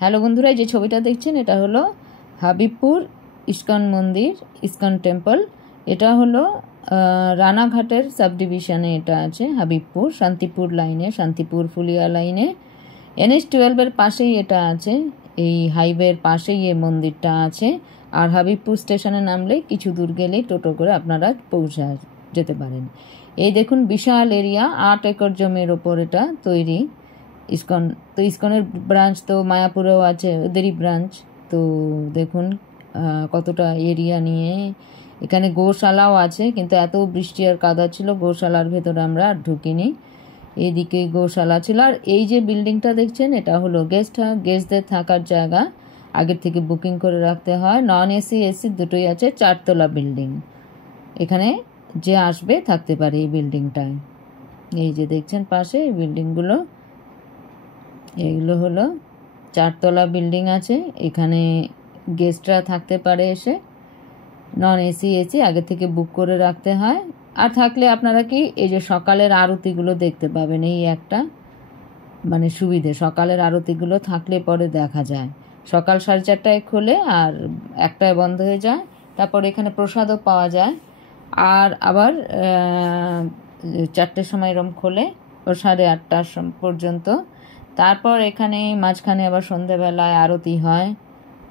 Hello বন্ধুরা, এই যে ছবিটা দেখছেন এটা হলো হাবিবপুর ইস্কন মন্দির, ইস্কন টেম্পল। এটা হলো রানাঘাটের সাব ডিভিশনে এটা আছে। হাবিবপুর শান্তিপুর লাইনে, শান্তিপুর ফুলিয়া লাইনে NH-12 পাশেই এটা আছে। এই হাইওয়ের পাশেই এই মন্দিরটা আছে। আর হাবিবপুর স্টেশনে নামলে কিছু দূর গেলেই টোটো করে আপনারা পৌঁছে যেতে পারেন। এই দেখুন বিশাল এরিয়া, 8 একর জমির ওপর এটা তৈরি ইস্কন। তো ইস্কনের ব্রাঞ্চ তো মায়াপুরেও আছে, ওদেরই ব্রাঞ্চ। তো দেখুন কতটা এরিয়া নিয়ে। এখানে গোশালাও আছে, কিন্তু এত বৃষ্টি আর কাদা ছিল গোশালার ভেতরে আমরা আর ঢুকিনি। এইদিকে গোশালা ছিল। আর এই যে বিল্ডিংটা দেখছেন এটা হলো গেস্ট হাউস, গেস্টদের থাকার জায়গা। আগের থেকে বুকিং করে রাখতে হয়। নন এসি এসি দুটোই আছে, 4 তলা বিল্ডিং। এখানে যে আসবে থাকতে পারে এই বিল্ডিংটায়। এই যে দেখছেন পাশে এই বিল্ডিংগুলো, এগুলো হলো 4 তলা বিল্ডিং আছে। এখানে গেস্টরা থাকতে পারে এসে। নন এসি এসি আগে থেকে বুক করে রাখতে হয়। আর থাকলে আপনারা কি এই যে সকালের আরতিগুলো দেখতে পাবেন, এই একটা মানে সুবিধে। সকালের আরতিগুলো থাকলে পরে দেখা যায়। সকাল 4:30টায় খোলে আর 1টায় বন্ধ হয়ে যায়। তারপর এখানে প্রসাদও পাওয়া যায়। আর আবার 4টের সময় এরম খোলে ও 8:30 পর্যন্ত। তারপর এখানে মাঝখানে আবার সন্ধেবেলায় আরতি হয়।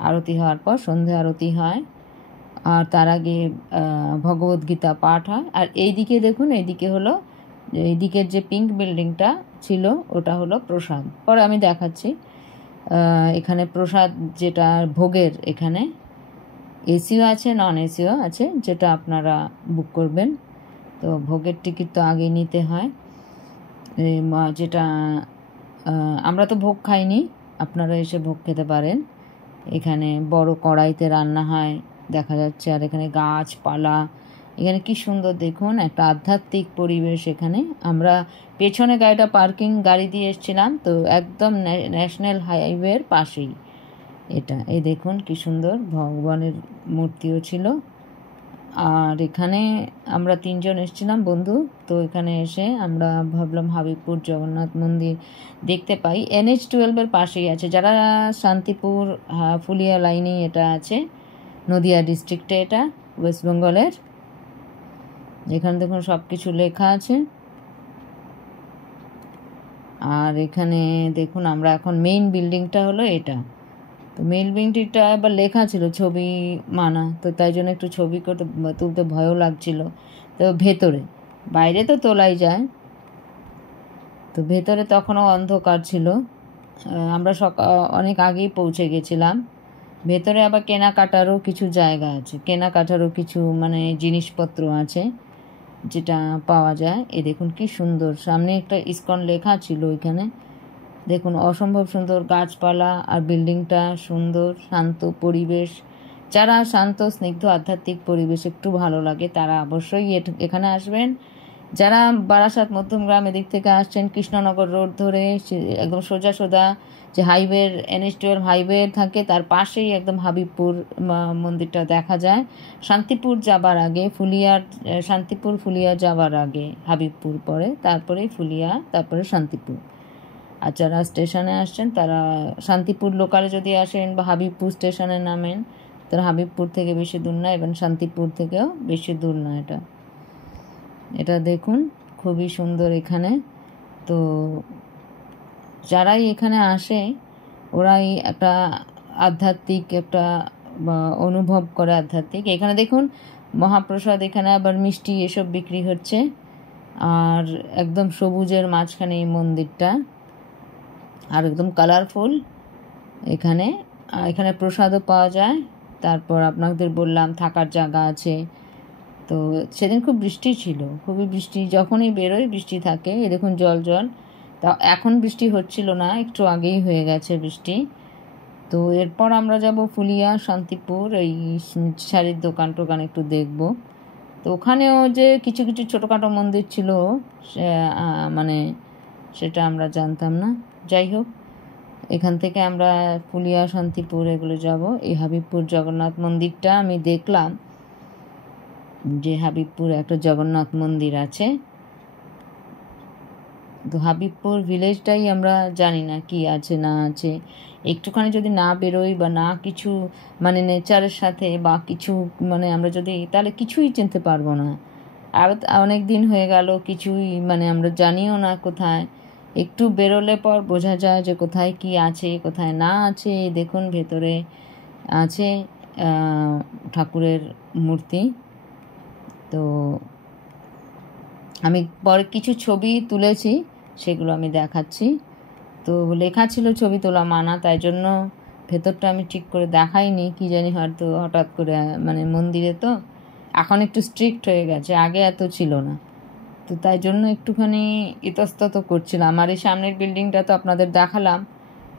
আরতি হওয়ার পর সন্ধে আরতি হয়। আর তার আগে ভগবদ্গীতা পাঠ হয়। আর এইদিকে দেখুন, এইদিকে হলো এইদিকের যে পিঙ্ক বিল্ডিংটা ছিল ওটা হলো প্রসাদ। পরে আমি দেখাচ্ছি। এখানে প্রসাদ যেটা ভোগের, এখানে এসিও আছে নন এসিও আছে, যেটা আপনারা বুক করবেন। তো ভোগের টিকিট তো আগে নিতে হয়। যেটা আমরা তো ভোগ খাইনি, আপনারা এসে ভোগ খেতে পারেন। এখানে বড় কড়াইতে রান্না হয় দেখা যাচ্ছে। আর এখানে গাছপালা, এখানে কি সুন্দর দেখুন, একটা আধ্যাত্মিক পরিবেশ এখানে। আমরা পেছনে গাড়িটা পার্কিং গাড়ি দিয়ে এসেছিলাম, তো একদম ন্যাশনাল হাইওয়ের পাশেই এটা। এই দেখুন কি সুন্দর ভগবানের মূর্তিও ছিল। আর এখানে আমরা 3 জন এসেছিলাম বন্ধু। তো এখানে এসে আমরা ভাবলাম হাবিবপুর জগন্নাথ মন্দির দেখতে পাই। NH-12 পাশেই আছে। যারা শান্তিপুর ফুলিয়া লাইনে এটা আছে, নদিয়া ডিস্ট্রিক্টে, এটা ওয়েস্ট বেঙ্গলের। এখানে দেখুন সব কিছু লেখা আছে। আর এখানে দেখুন আমরা এখন মেইন বিল্ডিংটা হলো এটা। তো মেইন বিল্ডিংটা আবার লেখা ছিল ছবি মানা, তো তাই জন্য একটু ছবি করতে তুলতে ভয়ও লাগছিল। তো ভেতরে, বাইরে তো তোলাই যায়, তো ভেতরে তখনও অন্ধকার ছিল। আমরা অনেক আগেই পৌঁছে গেছিলাম। ভেতরে আবার কেনাকাটারও কিছু জায়গা আছে, কেনাকাটারও কিছু মানে জিনিসপত্র আছে যেটা পাওয়া যায়। এ দেখুন কি সুন্দর, সামনে একটা ইস্কন লেখা ছিল এখানে। দেখুন অসম্ভব সুন্দর গাছপালা আর বিল্ডিংটা সুন্দর, শান্ত পরিবেশ। যারা শান্ত স্নিগ্ধ আধ্যাত্মিক পরিবেশ একটু ভালো লাগে তারা অবশ্যই এখানে আসবেন। যারা বারাসাত মধ্যমগ্রাম এদিক থেকে আসছেন, কৃষ্ণনগর রোড ধরে একদম সোজা সোজা যে হাইওয়ের NH-12 হাইওয়ে থাকে তার পাশেই একদম হাবিবপুর মন্দিরটা দেখা যায়। শান্তিপুর যাবার আগে শান্তিপুর ফুলিয়া যাবার আগে হাবিবপুর পরে, তারপরে ফুলিয়া, তারপরে শান্তিপুর। আর যারা স্টেশনে আসছেন তারা শান্তিপুর লোকালে যদি আসেন বা হাবিবপুর স্টেশনে নামেন, তারা হাবিবপুর থেকে বেশি দূর না এবং শান্তিপুর থেকেও বেশি দূর না এটা। এটা দেখুন খুবই সুন্দর এখানে। তো যারাই এখানে আসে ওরাই একটা আধ্যাত্মিক একটা অনুভব করে আধ্যাত্মিক। এখানে দেখুন মহাপ্রসাদ, এখানে আবার মিষ্টি এসব বিক্রি হচ্ছে। আর একদম সবুজের মাঝখানে এই মন্দিরটা, আর একদম কালারফুল। এখানে এখানে প্রসাদও পাওয়া যায়। তারপর আপনাদের বললাম থাকার জায়গা আছে। তো সেদিন খুব বৃষ্টি ছিল, খুবই বৃষ্টি, যখনই বেরোয় বৃষ্টি থাকে। এ দেখুন জল জল। তা এখন বৃষ্টি হচ্ছিল না, একটু আগেই হয়ে গেছে বৃষ্টি। তো এরপর আমরা যাব ফুলিয়া, শান্তিপুর, এই শাড়ির দোকান টোকান একটু দেখব। তো ওখানেও যে কিছু কিছু ছোটোখাটো মন্দির ছিল মানে সেটা আমরা জানতাম না। যাই হোক, এখান থেকে আমরা ফুলিয়া, শান্তিপুর এগুলো যাব। এই হাবিবপুর জগন্নাথ মন্দিরটা আমি দেখলাম যে হাবিবপুর একটা জগন্নাথ মন্দির আছে। তো হাবিবপুর ভিলেজটাই আমরা জানি না কি আছে না আছে। একটুখানি যদি না বেরোই বা না কিছু মানে নেচারের সাথে বা কিছু মানে আমরা যদি তাহলে কিছুই চিনতে পারবো না। আর অনেক দিন হয়ে গেল কিছুই মানে আমরা জানিও না কোথায়। একটু বেরোলে পর বোঝা যায় যে কোথায় কি আছে কোথায় না আছে। দেখুন ভেতরে আছে ঠাকুরের মূর্তি। তো আমি পরে কিছু ছবি তুলেছি, সেগুলো আমি দেখাচ্ছি। তো লেখা ছিল ছবি তোলা মানা, তাই জন্য ভেতরটা আমি ঠিক করে দেখাইনি, কি জানি হয়তো হঠাৎ করে মানে মন্দিরে তো এখন একটু স্ট্রিক্ট হয়ে গেছে, আগে এত ছিল না। তো তাই জন্য একটুখানি ইতস্তত করছিলাম। আর এই সামনের বিল্ডিংটা তো আপনাদের দেখালাম,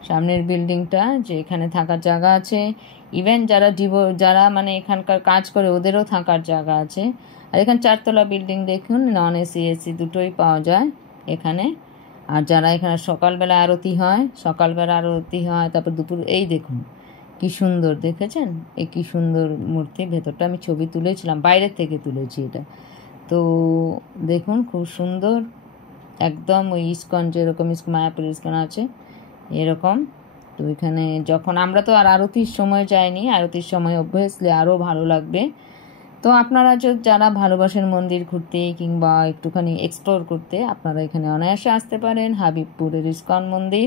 সামনের বিল্ডিংটা যে এখানে থাকার জায়গা আছে। ইভেন যারা মানে এখানকার কাজ করে ওদেরও থাকার জায়গা আছে। আর এখানে 4 তলা বিল্ডিং দেখুন, নন এসি এসি দুটোই পাওয়া যায় এখানে। আর যারা এখানে সকালবেলা আরতি হয় তারপর দুপুর, এই দেখুন কি সুন্দর দেখেছেন, এই কি সুন্দর মূর্তি। ভেতরটা আমি ছবি তুলেছিলাম, বাইরের থেকে তুলেছি এটা। তো দেখুন খুব সুন্দর, একদম ওই ইস্কন যেরকম মায়াপুর ইস্কন আছে এরকম। তো এখানে যখন আমরা তো আর আরতির সময় যাইনি, আরতির সময় অবভিয়াসলি আরও ভালো লাগবে। তো আপনারা যারা ভালোবাসেন মন্দির ঘুরতে কিংবা একটুখানি এক্সপ্লোর করতে, আপনারা এখানে অনায়াসে আসতে পারেন। হাবিবপুরের ইস্কন মন্দির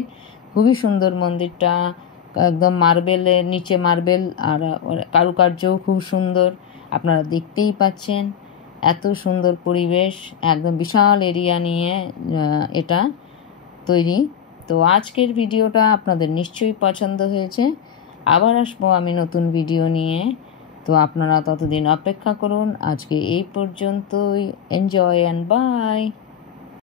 খুবই সুন্দর মন্দিরটা, একদম মার্বেলের নিচে মার্বেল, আর কারুকার্যও খুব সুন্দর, আপনারা দেখতেই পাচ্ছেন। এত সুন্দর পরিবেশ, একদম বিশাল এরিয়া নিয়ে এটা তৈরি। তো আজকের ভিডিওটা আপনাদের নিশ্চয়ই পছন্দ হয়েছে। আবার আসবো আমি নতুন ভিডিও নিয়ে, তো আপনারা ততদিন অপেক্ষা করুন। আজকে এই পর্যন্তই। Enjoy and by.